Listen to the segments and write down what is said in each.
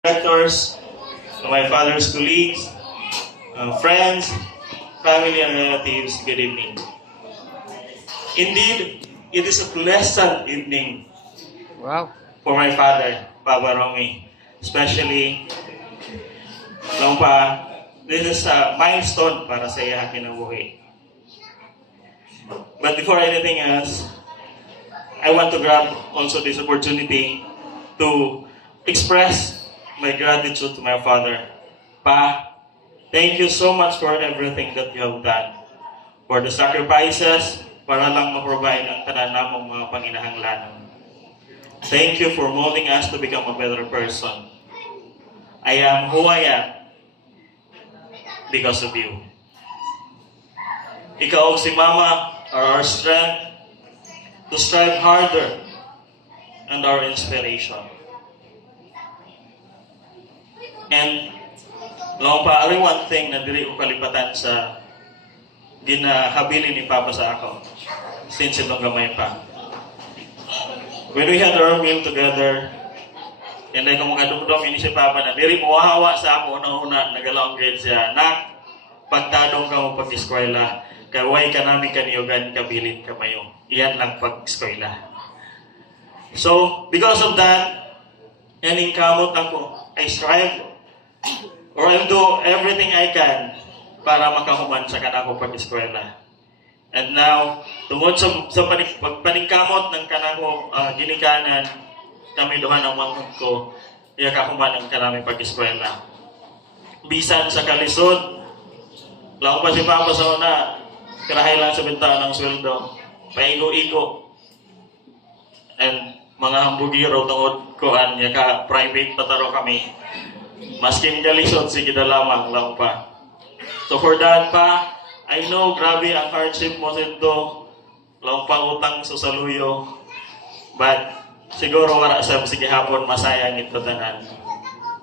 directors, to my father's colleagues, friends, family, and relatives, good evening. Indeed, it is a pleasant evening Wow. for my father, Papa Romy. Especially, lang pa, this is a milestone para sa iya kinabuhi. But before anything else, I want to grab also this opportunity to express my gratitude to my father. Pa, thank you so much for everything that you have done. For the sacrifices, para lang ma-provide ang tanan namong mga panginahanglanon. Thank you for molding us to become a better person. I am who I am because of you. Ikaw si Mama are our strength to strive harder and our inspiration. And long pa, ari one thing na dili ko kalipatan sa ginahabilin ni Papa sa ako since itong gamay pa. When we had our meal together, and ay kung makadumdum ini si Papa na dili mo hawa sa ako una-una nagalawang grade siya. Nak, pagtadong ka mo pag-eskwela, kaway ka namin kaniyugan kabilin kamayo. Iyan lang pag-eskwela. So, because of that, and kamot ako, I strive or I'll do everything I can para makahuman sa kanako pag-eskwela. And now, tungod sa pagpaningkamot ng kanako ginikanan, kami duha ng manghod ko, iya kahuman ang kanami pag-eskwela. Bisan sa kalisod, lang pa si Papa sa una, karahay lang sa bintana ng sweldo, paigo-igo. And mga hambugiro tungod ko niya ka private pataro kami. Maskin kalisod, sige na lamang lang pa. So for that pa, I know grabe ang hardship mo dito, lang pa utang sa saluyo. But siguro wala sa sige hapon masayang ito tanan.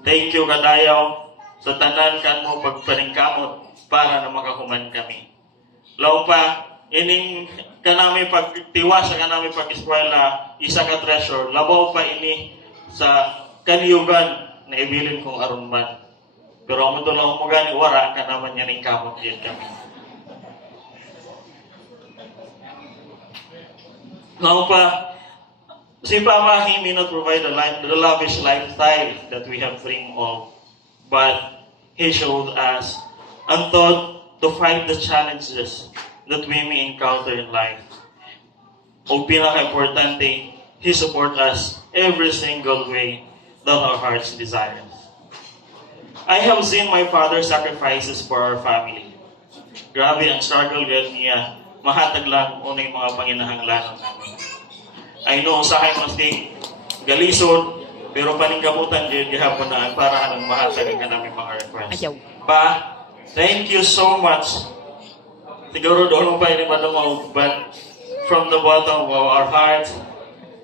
Thank you kadayaw sa tanan kan mo pagpaningkamot para na makahuman kami. Law pa, ining kanami pagtiwa sa kanami pag-eskwela, isa ka treasure, labaw pa ini sa kaniyugan na ibilin kong aron man. Pero ang mundo lang mo gani, wara ka naman yan yung kamot yan kami. Law pa, si Papa, he may not provide the lavish lifestyle that we have dreamed of, but he showed us and thought to fight the challenges that we may encounter in life. O pinaka-importante, he support us every single way that our hearts desire. I have seen my father sacrifices for our family. Grabe ang struggle yan niya. Mahatag lang unay mga panginahanglanon namin. I know sa akin mas di galisod, pero paningkamutan din gihapon na para anong mahatag ang namin mga requests. Pa, thank you so much. Siguro doon mo pa yung madamaw, but from the bottom of our hearts,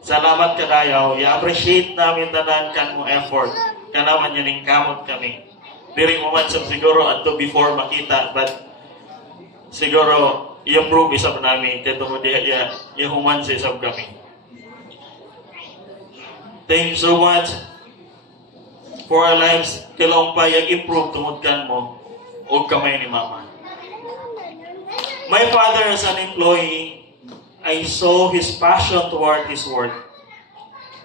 salamat kadayaw. I-appreciate namin tanan kan mo effort. Kanaman yun yung kamot kami. Diri mo man siguro ato before makita, but siguro i-approve isab namin. Kaya tumudi i-human sa isab kami. Thank you so much for our lives. Kailangan pa i-improve tungod kan mo o kamay ni Mama. My father as an employee, I saw his passion toward his work.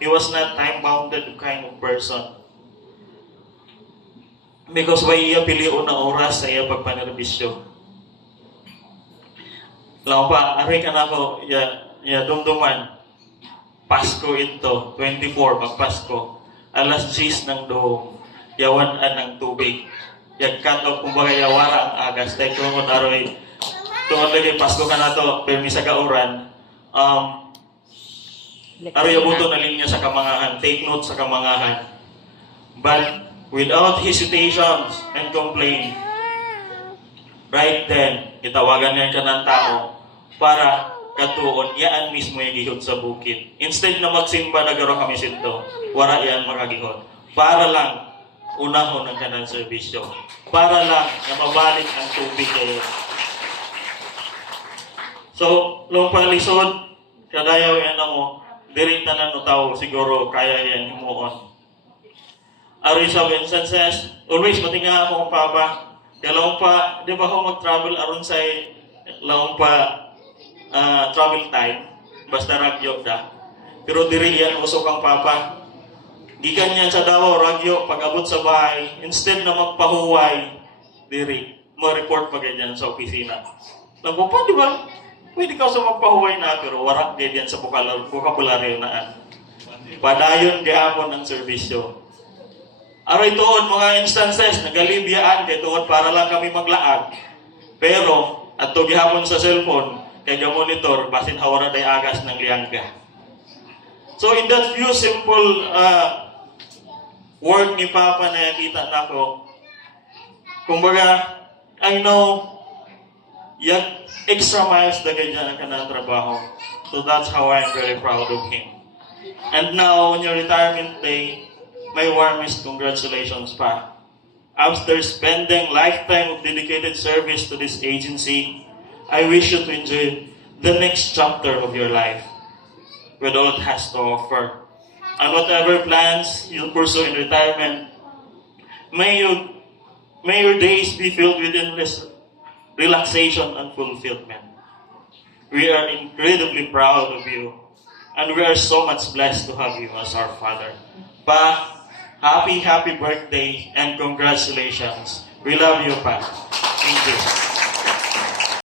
He was not time-bounded kind of person. Because may iya piliun na oras sa iya pagpanerbisyo. Lang pa, aray ka na ako, dumduman. Pasko ito, 24, magpasko. Alas 10 ng doong, yawanan ng tubig. Yagkato, kumbaga yawara ang agas. Tayo kung aroy, tungkol lagi, Pasko ka na to, pero sa kauran, aroy abuto na linya sa kamangahan. Take note sa kamangahan. But, without hesitations and complaint, right then, itawagan niya ka ng tao para katuon, yaan mismo yung gihod sa bukid. Instead na magsimba na garo kami sinto, wala yan makagihod. Para lang, unahon ang kanang servisyo. Para lang na mabalik ang tubig kayo. So, long palisod, kadayaw yan mo, dirin tanan o tao, siguro kaya yan himuon. Ari sa instances, always matinga ako ang papa. Kaya laong pa, di ba ako mag-travel aron sa laong pa travel time, basta ragyo da. Pero diri yan usok ang papa. Gikan niya sa Davao, ragyo, pag-abot sa bahay, instead na magpahuway, diri, mo-report pa ganyan sa opisina. Nagpo pa, di ba? Pwede ka sa magpahuway na, pero warak ganyan sa vocabulary na. Padayon gihapon ang serbisyo. Aray tuon mga instances, nagalibiyaan kay tuon para lang kami maglaag. Pero, at gihapon sa cellphone, kay monitor, basin hawara day agas ng liangga. So in that few simple word ni Papa na nakita na ko, kumbaga, I know, yak extra miles na ganyan ang kanang trabaho. So that's how I'm very proud of him. And now, on your retirement day, my warmest congratulations, Pa. After spending lifetime of dedicated service to this agency, I wish you to enjoy the next chapter of your life with all it has to offer. And whatever plans you pursue in retirement, may your days be filled with endless relaxation and fulfillment. We are incredibly proud of you, and we are so much blessed to have you as our father. Pa, happy birthday and congratulations. We love you, Pa. Thank you.